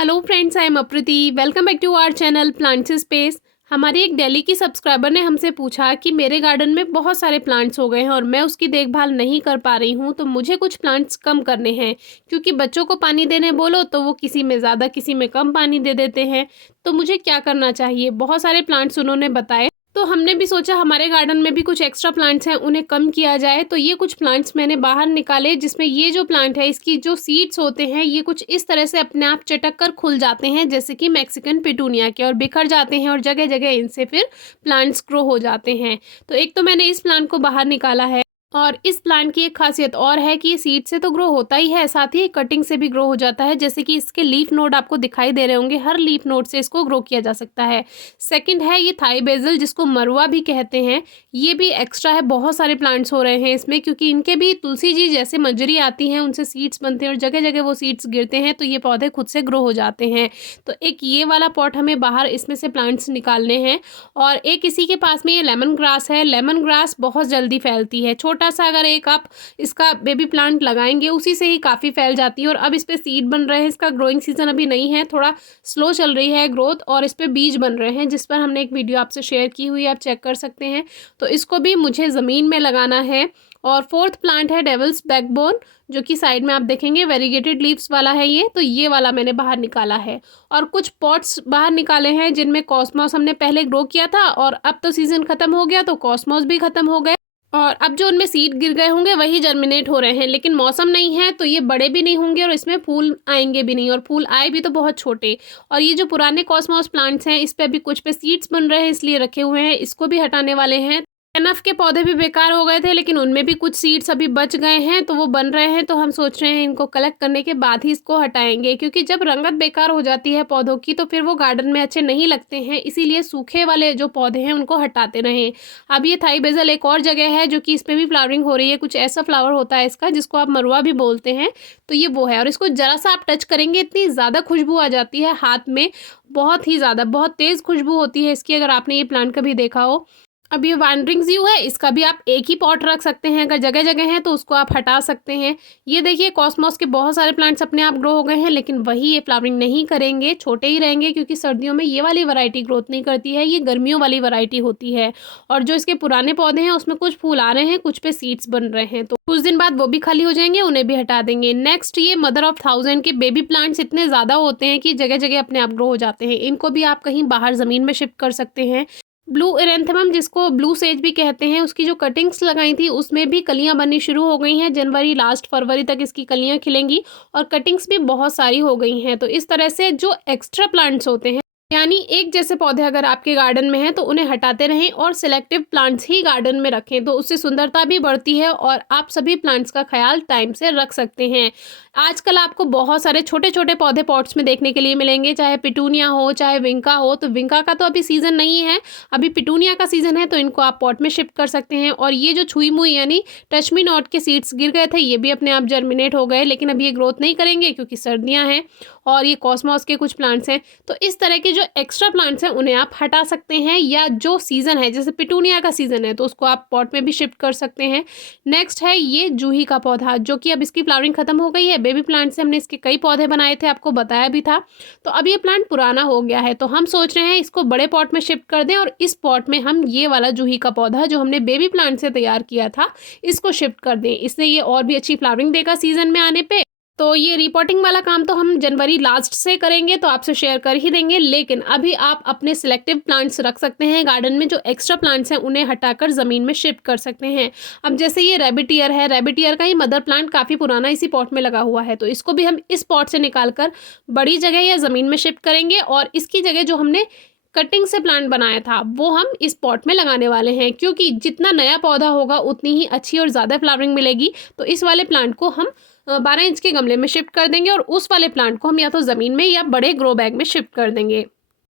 Hello friends, I am Apriti. Welcome back to our channel plants space. हमारी एक दिल्ली की subscriber ने हमसे पूछा कि मेरे गार्डन में बहुत सारे प्लांट्स हो गए हैं और मैं उसकी देखभाल नहीं कर पा रही हूँ, तो मुझे कुछ प्लांट्स कम करने हैं क्योंकि बच्चों को पानी देने बोलो तो वो किसी में ज़्यादा किसी में कम पानी दे देते हैं। तो मुझे क्या करना चाहिए? बहुत सारे प्लांट्स उन्होंने बताए, तो हमने भी सोचा हमारे गार्डन में भी कुछ एक्स्ट्रा प्लांट्स हैं, उन्हें कम किया जाए। तो ये कुछ प्लांट्स मैंने बाहर निकाले, जिसमें ये जो प्लांट है इसकी जो सीड्स होते हैं ये कुछ इस तरह से अपने आप चटक कर खुल जाते हैं, जैसे कि मैक्सिकन पिटूनिया के, और बिखर जाते हैं और जगह जगह इनसे फिर प्लांट्स ग्रो हो जाते हैं। तो एक तो मैंने इस प्लांट को बाहर निकाला है, और इस प्लांट की एक खासियत और है कि ये सीड से तो ग्रो होता ही है, साथ ही कटिंग से भी ग्रो हो जाता है। जैसे कि इसके लीफ नोड आपको दिखाई दे रहे होंगे, हर लीफ नोड से इसको ग्रो किया जा सकता है। सेकंड है ये थाई बेसल, जिसको मरुआ भी कहते हैं। ये भी एक्स्ट्रा है, बहुत सारे प्लांट्स हो रहे हैं इसमें, क्योंकि इनके भी तुलसी जी जैसे मंजरी आती हैं, उनसे सीड्स बनते हैं और जगह जगह वो सीड्स गिरते हैं, तो ये पौधे खुद से ग्रो हो जाते हैं। तो एक ये वाला पॉट हमें बाहर इसमें से प्लांट्स निकालने हैं। और एक इसी के पास में ये लेमन ग्रास है। लेमन ग्रास बहुत जल्दी फैलती है, छोटा सा अगर एक आप इसका बेबी प्लांट लगाएंगे उसी से ही काफ़ी फैल जाती है। और अब इस पे सीड बन रहे हैं, इसका ग्रोइंग सीजन अभी नहीं है, थोड़ा स्लो चल रही है ग्रोथ, और इस पे बीज बन रहे हैं जिस पर हमने एक वीडियो आपसे शेयर की हुई है, आप चेक कर सकते हैं। तो इसको भी मुझे ज़मीन में लगाना है। और फोर्थ प्लांट है डेविल्स बैकबोन, जो कि साइड में आप देखेंगे वेरीगेटेड लीव्स वाला है ये, तो ये वाला मैंने बाहर निकाला है। और कुछ पॉट्स बाहर निकाले हैं जिनमें कॉस्मोस हमने पहले ग्रो किया था, और अब तो सीजन खत्म हो गया तो कॉस्मोस भी खत्म हो गए, और अब जो उनमें सीड गिर गए होंगे वही जर्मिनेट हो रहे हैं। लेकिन मौसम नहीं है तो ये बड़े भी नहीं होंगे और इसमें फूल आएंगे भी नहीं, और फूल आए भी तो बहुत छोटे। और ये जो पुराने कॉस्मोस प्लांट्स हैं इस पे अभी कुछ पे सीड्स बन रहे हैं, इसलिए रखे हुए हैं, इसको भी हटाने वाले हैं। एनफ के पौधे भी बेकार हो गए थे, लेकिन उनमें भी कुछ सीड्स अभी बच गए हैं, तो वो बन रहे हैं। तो हम सोच रहे हैं इनको कलेक्ट करने के बाद ही इसको हटाएंगे, क्योंकि जब रंगत बेकार हो जाती है पौधों की तो फिर वो गार्डन में अच्छे नहीं लगते हैं। इसीलिए सूखे वाले जो पौधे हैं उनको हटाते रहें। अब ये थाई बेसल एक और जगह है जो कि इस पर भी फ्लावरिंग हो रही है, कुछ ऐसा फ्लावर होता है इसका जिसको आप मरुआ भी बोलते हैं, तो ये वो है। और इसको जरा सा आप टच करेंगे इतनी ज़्यादा खुशबू आ जाती है हाथ में, बहुत ही ज़्यादा, बहुत तेज़ खुशबू होती है इसकी, अगर आपने ये प्लांट कभी देखा हो। अब ये वैंडरिंग ज़्यू है, इसका भी आप एक ही पॉट रख सकते हैं, अगर जगह जगह है तो उसको आप हटा सकते हैं। ये देखिए कॉस्मोस के बहुत सारे प्लांट्स अपने आप ग्रो हो गए हैं, लेकिन वही ये फ्लावरिंग नहीं करेंगे, छोटे ही रहेंगे, क्योंकि सर्दियों में ये वाली वैरायटी ग्रोथ नहीं करती है, ये गर्मियों वाली वैरायटी होती है। और जो इसके पुराने पौधे हैं उसमें कुछ फूल आ रहे हैं, कुछ पे सीड्स बन रहे हैं, तो कुछ दिन बाद वो भी खाली हो जाएंगे, उन्हें भी हटा देंगे। नेक्स्ट ये मदर ऑफ थाउजेंड के बेबी प्लांट्स इतने ज़्यादा होते हैं कि जगह जगह अपने आप ग्रो हो जाते हैं, इनको भी आप कहीं बाहर ज़मीन में शिफ्ट कर सकते हैं। ब्लू एरेंथेमम, जिसको ब्लू सेज भी कहते हैं, उसकी जो कटिंग्स लगाई थी उसमें भी कलियां बननी शुरू हो गई हैं। जनवरी लास्ट फरवरी तक इसकी कलियां खिलेंगी और कटिंग्स भी बहुत सारी हो गई हैं। तो इस तरह से जो एक्स्ट्रा प्लांट्स होते हैं, यानी एक जैसे पौधे अगर आपके गार्डन में हैं तो उन्हें हटाते रहें और सिलेक्टिव प्लांट्स ही गार्डन में रखें, तो उससे सुंदरता भी बढ़ती है और आप सभी प्लांट्स का ख्याल टाइम से रख सकते हैं। आजकल आपको बहुत सारे छोटे छोटे पौधे पॉट्स में देखने के लिए मिलेंगे, चाहे पिटूनिया हो चाहे विंका हो। तो विंका का तो अभी सीज़न नहीं है, अभी पिटूनिया का सीज़न है, तो इनको आप पॉट में शिफ्ट कर सकते हैं। और ये जो छुई मुई यानी टच मी नॉट के सीड्स गिर गए थे, ये भी अपने आप जर्मिनेट हो गए, लेकिन अभी ये ग्रोथ नहीं करेंगे क्योंकि सर्दियाँ हैं। और ये कॉस्मोस के कुछ प्लांट्स हैं, तो इस तरह के जो एक्स्ट्रा प्लांट्स हैं उन्हें आप हटा सकते हैं, या जो सीज़न है जैसे पिटूनिया का सीज़न है तो उसको आप पॉट में भी शिफ्ट कर सकते हैं। नेक्स्ट है ये जूही का पौधा, जो कि अब इसकी फ्लावरिंग खत्म हो गई है। बेबी प्लांट से हमने इसके कई पौधे बनाए थे, आपको बताया भी था। तो अब ये प्लांट पुराना हो गया है, तो हम सोच रहे हैं इसको बड़े पॉट में शिफ्ट कर दें, और इस पॉट में हम ये वाला जूही का पौधा जो हमने बेबी प्लांट से तैयार किया था इसको शिफ्ट कर दें। इससे ये और भी अच्छी फ्लावरिंग देगा सीजन में आने पे। तो ये रिपोर्टिंग वाला काम तो हम जनवरी लास्ट से करेंगे, तो आपसे शेयर कर ही देंगे। लेकिन अभी आप अपने सिलेक्टिव प्लांट्स रख सकते हैं गार्डन में, जो एक्स्ट्रा प्लांट्स हैं उन्हें हटाकर ज़मीन में शिफ्ट कर सकते हैं। अब जैसे ये रैबिट ईयर है, रैबिट ईयर का ही मदर प्लांट काफ़ी पुराना इसी पॉट में लगा हुआ है, तो इसको भी हम इस पॉट से निकाल कर बड़ी जगह या ज़मीन में शिफ्ट करेंगे, और इसकी जगह जो हमने कटिंग से प्लांट बनाया था वो हम इस पॉट में लगाने वाले हैं, क्योंकि जितना नया पौधा होगा उतनी ही अच्छी और ज़्यादा फ्लावरिंग मिलेगी। तो इस वाले प्लांट को हम 12 इंच के गमले में शिफ्ट कर देंगे, और उस वाले प्लांट को हम या तो ज़मीन में या बड़े ग्रो बैग में शिफ्ट कर देंगे।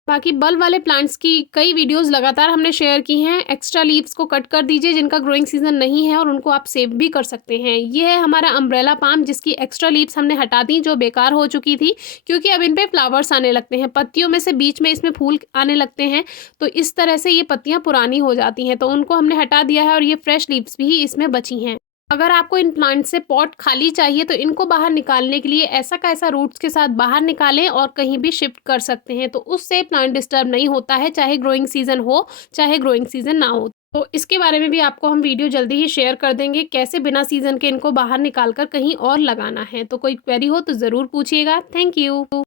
बाकी बल्ब वाले प्लांट्स की कई वीडियोस लगातार हमने शेयर की हैं। एक्स्ट्रा लीव्स को कट कर दीजिए जिनका ग्रोइंग सीजन नहीं है, और उनको आप सेव भी कर सकते हैं। ये है हमारा अम्ब्रेला पाम, जिसकी एक्स्ट्रा लीव्स हमने हटा दी जो बेकार हो चुकी थी, क्योंकि अब इन पे फ्लावर्स आने लगते हैं, पत्तियों में से बीच में इसमें फूल आने लगते हैं, तो इस तरह से ये पत्तियाँ पुरानी हो जाती हैं, तो उनको हमने हटा दिया है और ये फ्रेश लीव्स भी इसमें बची हैं। अगर आपको इन प्लांट से पॉट खाली चाहिए तो इनको बाहर निकालने के लिए ऐसा का ऐसा रूट्स के साथ बाहर निकालें और कहीं भी शिफ्ट कर सकते हैं, तो उससे प्लांट डिस्टर्ब नहीं होता है, चाहे ग्रोइंग सीजन हो चाहे ग्रोइंग सीजन ना हो। तो इसके बारे में भी आपको हम वीडियो जल्दी ही शेयर कर देंगे, कैसे बिना सीजन के इनको बाहर निकाल कर कहीं और लगाना है। तो कोई क्वेरी हो तो ज़रूर पूछिएगा। Thank you.